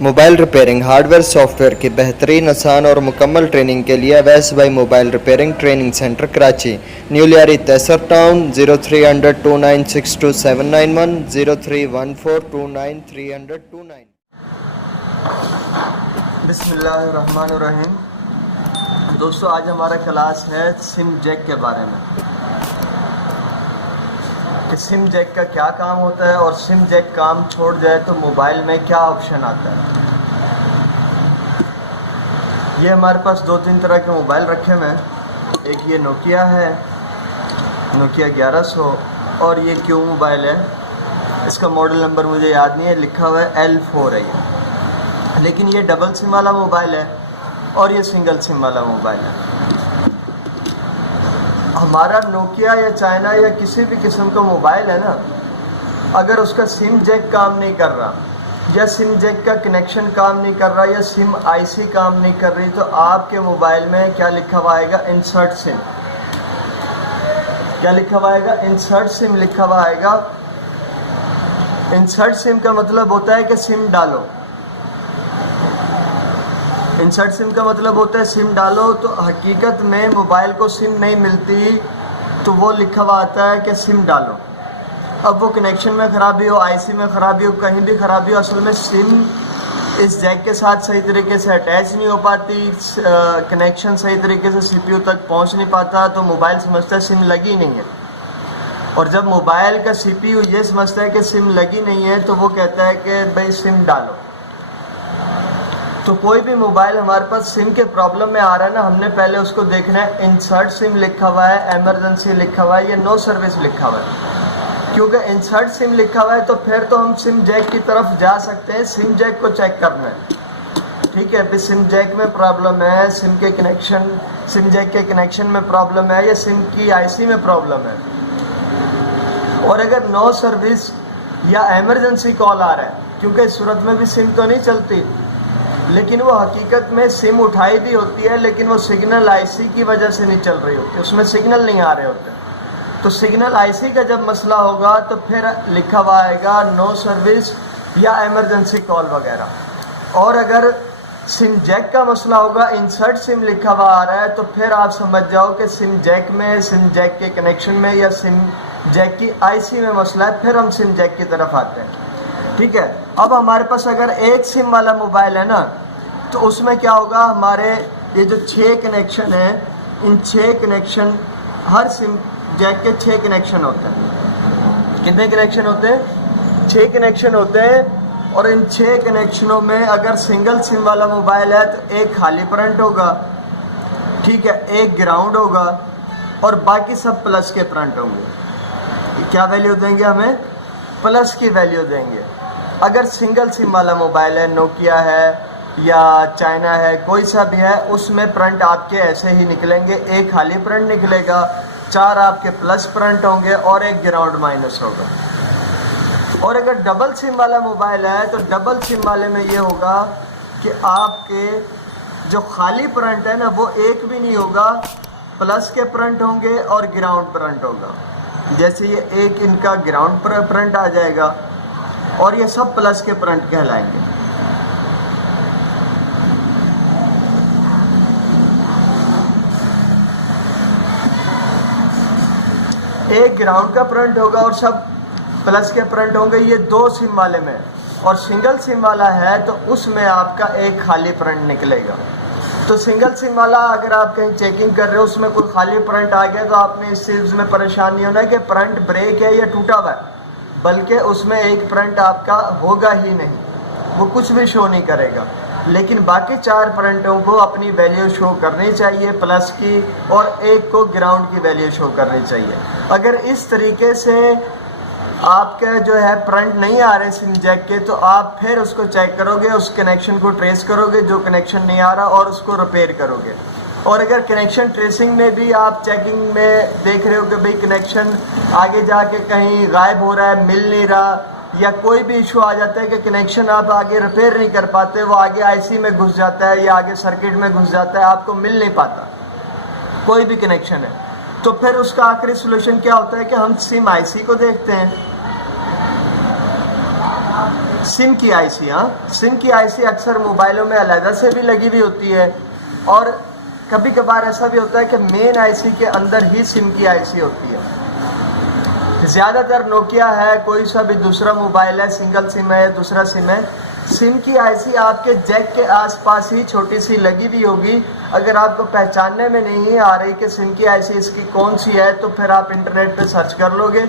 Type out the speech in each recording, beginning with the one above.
Mobile repairing hard where soft where کی بہترین آسان اور مکمل ٹریننگ کے لیے اویس بھائی mobile repairing training centre Karachi, new Lyari Taiser town, 0300296291 0314293029۔ بسم اللہ الرحمن الرحیم۔ دوستو، آج ہمارا کلاس ہے سم جیک کے بارے میں کہ سم جیک کا کیا کام ہوتا ہے اور سم جیک کام چھوڑ جائے تو موبائل میں کیا آپشن آتا ہے۔ یہ ہمارے پاس دو تین طرح کے موبائل رکھے ہوئے ہیں، ایک یہ نوکیا ہے، نوکیا 1100، اور یہ کیو موبائل ہے، اس کا ماڈل نمبر مجھے یاد نہیں ہے، لکھا ہوا ہے L4 ہے یہ، لیکن یہ ڈبل سم والا موبائل ہے اور یہ سنگل سم والا موبائل ہے۔ ہمارا نوکیا یا چائنا یا کسی بھی قسم کا موبائل ہے نا، اگر اس کا سم جیک کام نہیں کر رہا یا سم جیک کا کنیکشن کام نہیں کر رہا یا سم آئی سی کام نہیں کر رہی تو آپ کے موبائل میں کیا لکھا ہوا آئے گا؟ انسرٹ سم۔ کیا لکھا ہوا آئے گا؟ انسرٹ سم لکھا ہوا آئے گا۔ انسرٹ سم کا مطلب ہوتا ہے کہ سم ڈالو۔ انسرٹ سم کا مطلب ہوتا ہے سم ڈالو، تو حقیقت میں موبائل کو سم نہیں ملتی تو وہ لکھا ہوا آتا ہے کہ سم ڈالو۔ اب وہ کنیکشن میں خرابی ہو، آئی سی میں خرابی ہو، کہیں بھی خرابی ہو، اصل میں سم اس جیک کے ساتھ صحیح طریقے سے اٹیچ نہیں ہو پاتی، کنیکشن صحیح طریقے سے سی پی یو تک پہنچ نہیں پاتا، تو موبائل سمجھتا ہے سم لگی نہیں ہے۔ اور جب موبائل کا سی پی یو یہ سمجھتا ہے کہ سم لگی نہیں ہے تو وہ کہتا ہے کہ بھائی سم ڈالو۔ تو کوئی بھی موبائل ہمارے پاس سم کے پرابلم میں آ رہا ہے نا، ہم نے پہلے اس کو دیکھنا ہے انسرٹ سم لکھا ہوا ہے، ایمرجنسی لکھا ہوا ہے یا نو سروس لکھا ہوا ہے۔ کیونکہ انسرٹ سم لکھا ہوا ہے تو پھر تو ہم سم جیک کی طرف جا سکتے ہیں، سم جیک کو چیک کرنا ہے، ٹھیک ہے؟ پھر سم جیک میں پرابلم ہے، سم جیک کے کنیکشن میں پرابلم ہے یا سم کی آئی سی میں پرابلم ہے۔ اور اگر نو سروس یا ایمرجنسی کال آ رہا ہے، کیونکہ اس صورت میں بھی سم تو نہیں چلتی، لیکن وہ حقیقت میں سم اٹھائی بھی ہوتی ہے لیکن وہ سگنل آئی سی کی وجہ سے نہیں چل رہی ہوتی، اس میں سگنل نہیں آ رہے ہوتے، تو سگنل آئی سی کا جب مسئلہ ہوگا تو پھر لکھا ہوا آئے گا نو سروس یا ایمرجنسی کال وغیرہ۔ اور اگر سم جیک کا مسئلہ ہوگا، انسرٹ سم لکھا ہوا آ رہا ہے، تو پھر آپ سمجھ جاؤ کہ سم جیک میں، سم جیک کے کنیکشن میں یا سم جیک کی آئی سی میں مسئلہ ہے، پھر ہم سم جیک کی طرف آتے ہیں، ٹھیک ہے؟ اب ہمارے پاس اگر ایک سم والا موبائل ہے نا تو اس میں کیا ہوگا، ہمارے یہ جو 6 کنیکشن ہیں، ان 6 کنیکشن، ہر سم جیک کے 6 کنیکشن ہوتے ہیں۔ کتنے کنیکشن ہوتے ہیں؟ 6 کنیکشن ہوتے ہیں، اور ان 6 کنیکشنوں میں اگر سنگل سم والا موبائل ہے تو ایک خالی پرنٹ ہوگا، ٹھیک ہے، ایک گراؤنڈ ہوگا، اور باقی سب پلس کے پرنٹ ہوں گے۔ کیا ویلیو دیں گے ہمیں؟ پلس کی ویلیو دیں گے۔ اگر سنگل سم والا موبائل ہے، نوکیا ہے یا چائنا ہے، کوئی سا بھی ہے، اس میں پرنٹ آپ کے ایسے ہی نکلیں گے، ایک خالی پرنٹ نکلے گا، 4 آپ کے پلس پرنٹ ہوں گے اور ایک گراؤنڈ مائنس ہوگا۔ اور اگر ڈبل سم والا موبائل ہے تو ڈبل سم والے میں یہ ہوگا کہ آپ کے جو خالی پرنٹ ہے نا وہ ایک بھی نہیں ہوگا، پلس کے پرنٹ ہوں گے اور گراؤنڈ پرنٹ ہوگا۔ جیسے یہ ایک ان کا گراؤنڈ پرنٹ آ جائے گا اور یہ سب پلس کے پرنٹ کہلائیں گے۔ ایک گراؤنڈ کا پرنٹ ہوگا اور سب پلس کے پرنٹ ہوں گے، یہ 2 سم والے میں۔ اور سنگل سم والا ہے تو اس میں آپ کا ایک خالی پرنٹ نکلے گا۔ تو سنگل سم والا اگر آپ کہیں چیکنگ کر رہے ہو، اس میں کوئی خالی پرنٹ آ گیا تو آپ نے اس چیز میں پریشان نہیں ہونا ہے کہ پرنٹ بریک ہے یا ٹوٹا ہوا ہے، بلکہ اس میں ایک پرنٹ آپ کا ہوگا ہی نہیں، وہ کچھ بھی شو نہیں کرے گا، لیکن باقی 4 پرنٹوں کو اپنی ویلیو شو کرنی چاہیے پلس کی، اور ایک کو گراؤنڈ کی ویلیو شو کرنی چاہیے۔ اگر اس طریقے سے آپ کا جو ہے پرنٹ نہیں آ رہے سم جیک کے تو آپ پھر اس کو چیک کرو گے، اس کنیکشن کو ٹریس کرو گے جو کنیکشن نہیں آ رہا اور اس کو ریپیئر کرو گے۔ اور اگر کنیکشن ٹریسنگ میں بھی آپ چیکنگ میں دیکھ رہے ہو کہ بھئی کنیکشن آگے جا کے کہیں غائب ہو رہا ہے، مل نہیں رہا، یا کوئی بھی ایشو آ جاتا ہے کہ کنیکشن آپ آگے ریپیئر نہیں کر پاتے، وہ آگے آئی سی میں گھس جاتا ہے یا آگے سرکٹ میں گھس جاتا ہے، آپ کو مل نہیں پاتا کوئی بھی کنیکشن ہے، تو پھر اس کا آخری سولوشن کیا ہوتا ہے کہ ہم سم آئی سی کو دیکھتے ہیں۔ سم کی آئی سی. ہاں سم کی آئی سی اکثر موبائلوں میں علیحدہ سے بھی لگی ہوئی ہوتی ہے, اور کبھی کبھار ایسا بھی ہوتا ہے کہ مین آئی سی کے اندر ہی سم کی آئی سی ہوتی ہے. زیادہ تر نوکیا ہے, کوئی سا بھی دوسرا موبائل ہے, سنگل سم ہے, دوسرا سم ہے, سم کی آئی سی آپ کے جیک کے آس پاس ہی چھوٹی سی لگی ہوئی ہوگی. اگر آپ کو پہچاننے میں نہیں آ رہی کہ سم کی آئی سی اس کی کون سی ہے, تو پھر آپ انٹرنیٹ پہ سرچ کر لو گے,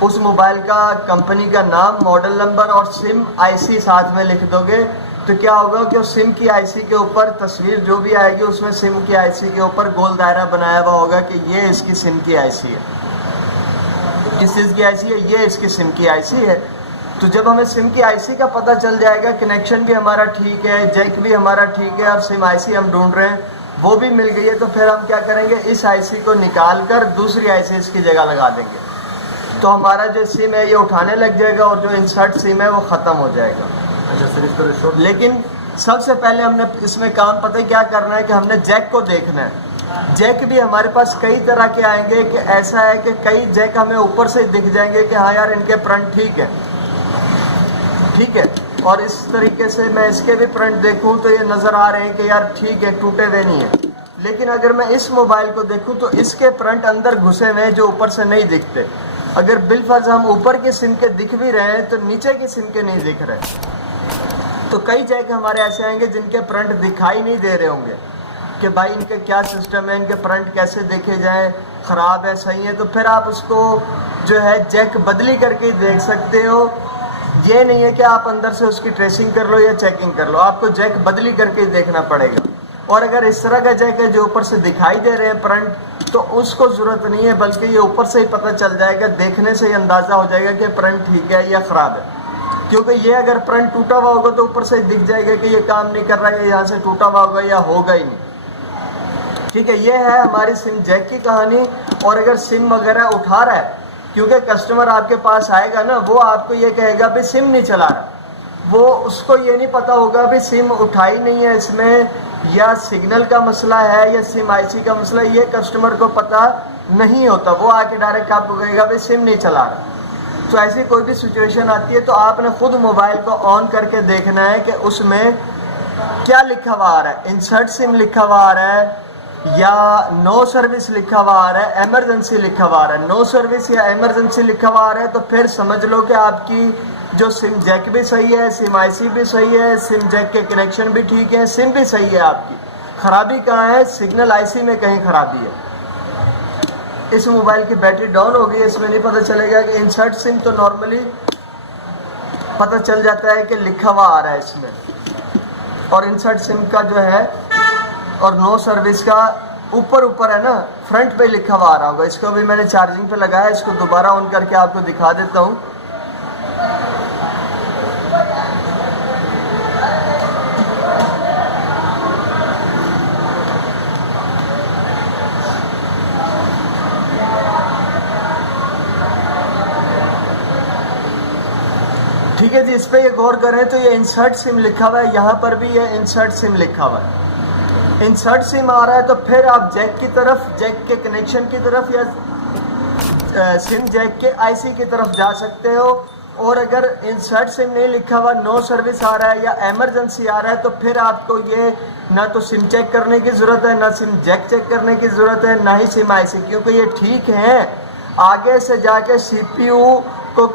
اس موبائل کا کمپنی کا نام, ماڈل نمبر اور سم آئی سی ساتھ میں لکھ دو گے, تو کیا ہوگا کہ اس سم کی آئی سی کے اوپر تصویر جو بھی آئے گی اس میں سم کی آئی سی کے اوپر گول دائرہ بنایا ہوا ہوگا کہ یہ اس کی سم کی آئی سی ہے. کس چیز کی آئی سی ہے؟ یہ اس کی سم کی آئی سی ہے. تو جب ہمیں سم کی آئی سی کا پتہ چل جائے گا, کنیکشن بھی ہمارا ٹھیک ہے, جیک بھی ہمارا ٹھیک ہے, اور سم آئی سی ہم ڈھونڈ رہے ہیں وہ بھی مل گئی ہے, تو پھر ہم کیا کریں گے, اس آئی سی کو نکال کر دوسری آئی سی اس کی جگہ لگا دیں گے, تو ہمارا جو سم ہے یہ اٹھانے لگ جائے گا, اور جو انسرٹ سم ہے وہ ختم ہو جائے گا. لیکن سب سے پہلے ہم نے اس میں کام پتہ کیا کرنا ہے کہ ہم نے جیک کو دیکھنا ہے. جیک بھی ہمارے پاس کئی طرح کے آئیں گے, کہ ایسا ہے کہ کئی جیک ہمیں اوپر سے دکھ جائیں گے کہ ہاں یار ان کے فرنٹ ٹھیک ہے, اور اس طریقے سے میں اس کے بھی فرنٹ دیکھوں تو یہ نظر آ رہے ہیں کہ یار ٹھیک ہے, ٹوٹے ہوئے نہیں ہیں. لیکن اگر میں اس موبائل کو دیکھوں تو اس کے فرنٹ اندر گھسے ہوئے ہیں جو اوپر سے نہیں دکھتے. اگر بالفرض ہم اوپر کے سم کے دکھ بھی رہے ہیں تو نیچے کے سم کے نہیں دکھ رہے. تو کئی جیک ہمارے ایسے آئیں گے جن کے فرنٹ دکھائی نہیں دے رہے ہوں گے کہ بھائی ان کا کیا سسٹم ہے, ان کے فرنٹ کیسے دیکھے جائیں, خراب ہے, صحیح ہے. تو پھر آپ اس کو جو ہے جیک بدلی کر کے دیکھ سکتے ہو. یہ نہیں ہے کہ آپ اندر سے اس کی ٹریسنگ کر لو یا چیکنگ کر لو, آپ کو جیک بدلی کر کے دیکھنا پڑے گا. اور اگر اس طرح کا جیک ہے جو اوپر سے دکھائی دے رہے ہیں فرنٹ, تو اس کو ضرورت نہیں ہے, بلکہ یہ اوپر سے ہی پتہ چل جائے گا, دیکھنے سے ہی اندازہ ہو جائے گا کہ فرنٹ ٹھیک ہے یا خراب ہے. کیونکہ یہ اگر فرنٹ ٹوٹا ہوا ہوگا تو اوپر سے ہی دکھ جائے گا کہ یہ کام نہیں کر رہا ہے, یہاں سے ٹوٹا ہوا ہوگا یا ہوگا ہی نہیں. ٹھیک ہے, یہ ہے ہماری سم جیک کی کہانی. اور اگر سم وغیرہ اٹھا رہا ہے, کیونکہ کسٹمر آپ کے پاس آئے گا نا, وہ آپ کو یہ کہے گا بھی سم نہیں چلا رہا, وہ اس کو یہ نہیں پتا ہوگا بھی سم اٹھائی نہیں ہے اس میں, یا سگنل کا مسئلہ ہے یا سم آئی سی کا مسئلہ, یہ کسٹمر کو پتا نہیں ہوتا. وہ آ کے ڈائریکٹ آپ کو کہے گا بھی سم نہیں چلا رہا. تو ایسی کوئی بھی سچویشن آتی ہے تو آپ نے خود موبائل کو آن کر کے دیکھنا ہے کہ اس میں کیا لکھا ہوا آ رہا ہے, انسرٹ سم لکھا ہوا آ رہا ہے, یا نو سروس لکھا ہوا آ رہا ہے, ایمرجنسی لکھا ہوا آ رہا ہے. نو سروس یا ایمرجنسی لکھا ہوا آ رہا ہے تو پھر سمجھ لو کہ آپ کی جو سم جیک بھی صحیح ہے, سم آئی سی بھی صحیح ہے, سم جیک کے کنیکشن بھی ٹھیک ہے, سم بھی صحیح ہے. آپ کی خرابی کہاں ہے, سگنل آئی سی میں کہیں خرابی ہے. اس موبائل کی بیٹری ڈاؤن ہو گئی ہے, اس میں نہیں پتہ چلے گا کہ انسرٹ سم تو نارملی پتہ چل جاتا ہے کہ لکھا ہوا آ رہا ہے اس میں, اور انسرٹ سم کا جو ہے اور نو سروس کا اوپر ہے نا, فرنٹ پہ لکھا ہوا آ رہا ہوگا. اس کو بھی میں نے چارجنگ پہ لگایا, اس کو دوبارہ آن کر کے آپ کو دکھا دیتا ہوں. ٹھیک ہے جی, اس پہ یہ غور کریں تو یہ انسرٹ سم لکھا ہوا ہے, یہاں پر بھی یہ انسرٹ سم لکھا ہوا ہے. انسرٹ سم آ رہا ہے تو پھر آپ جیک کی طرف, جیک کے کنیکشن کی طرف, یا سم جیک کے آئی سی کی طرف جا سکتے ہو. اور اگر انسرٹ سم نہیں لکھا ہوا, نو سروس آ رہا ہے یا ایمرجنسی آ رہا ہے, تو پھر آپ کو یہ نہ تو سم چیک کرنے کی ضرورت ہے, نہ سم جیک چیک کرنے کی ضرورت ہے, نہ ہی سم آئی سی, کیونکہ یہ ٹھیک ہیں. آگے سے جا کے سی پی یو کو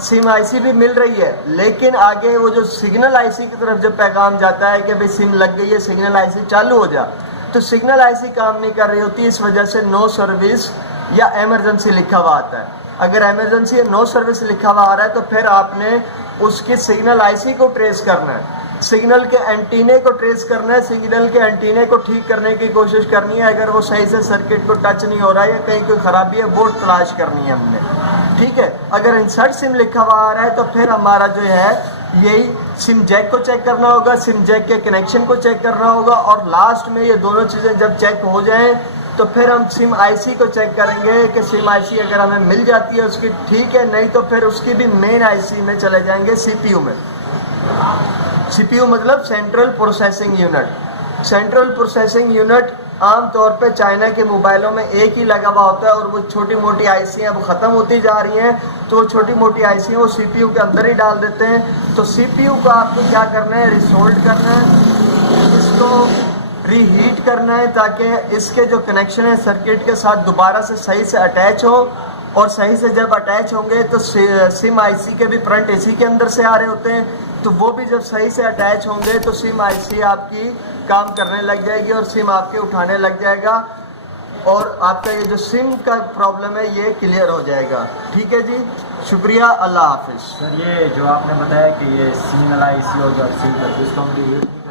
سم آئی سی بھی مل رہی ہے, لیکن آگے وہ جو سگنل آئی سی کی طرف جب پیغام جاتا ہے کہ بھئی سم لگ گئی ہے, سگنل آئی سی چالو ہو جا, تو سگنل آئی سی کام نہیں کر رہی ہوتی, اس وجہ سے نو سروس یا ایمرجنسی لکھا ہوا آتا ہے. اگر ایمرجنسی یا نو سروس لکھا ہوا آ رہا ہے تو پھر آپ نے اس کی سگنل آئی سی کو ٹریس کرنا ہے, سگنل کے اینٹینے کو ٹریس کرنا ہے, سگنل کے اینٹینے کو ٹھیک کرنے کی کوشش کرنی ہے. اگر وہ صحیح سے سرکٹ کو ٹچ نہیں ہو رہا ہے یا کہیں کوئی خرابی ہے, وہ تلاش کرنی ہے ہم نے. ٹھیک ہے, اگر انسرٹ سم لکھا ہوا آ رہا ہے تو پھر ہمارا جو ہے یہی سم جیک کو چیک کرنا ہوگا, سم جیک کے کنیکشن کو چیک کرنا ہوگا, اور لاسٹ میں یہ دونوں چیزیں جب چیک ہو جائیں تو پھر ہم سم آئی سی کو چیک کریں گے کہ سم آئی سی اگر ہمیں مل جاتی ہے اس کی ٹھیک ہے, نہیں تو پھر اس کی بھی مین آئی سی میں چلے جائیں گے, سی پی یو میں. سی پی یو مطلب central processing unit. Central processing unit عام طور پہ چائنا کے موبائلوں میں ایک ہی لگا ہوا ہوتا ہے اور وہ چھوٹی موٹی آئی سی ہیں اب ختم ہوتی جا رہی ہیں, تو وہ چھوٹی موٹی آئی سی ہیں وہ سی پی یو کے اندر ہی ڈال دیتے ہیں. تو سی پی یو کو آپ کو کیا کرنا ہے, ریسولڈ کرنا ہے, اس کو ری ہیٹ کرنا ہے تاکہ اس کے جو کنیکشن ہے سرکٹ کے ساتھ دوبارہ سے صحیح سے اٹیچ ہو, اور صحیح سے جب اٹیچ ہوں گے تو سم آئی سی کے بھی فرنٹ اسی کے اندر سے آ رہے ہوتے ہیں, تو وہ بھی جب صحیح سے اٹیچ ہوں گے تو سم آئی سی آپ کی کام کرنے لگ جائے گی اور سم آپ کے اٹھانے لگ جائے گا, اور آپ کا یہ جو سم کا پرابلم ہے یہ کلیئر ہو جائے گا. ٹھیک ہے جی, شکریہ, اللہ حافظ. سر یہ جو آپ نے بتایا کہ یہ سیم والا ای سی ہو جو سیم کا اس کو ہم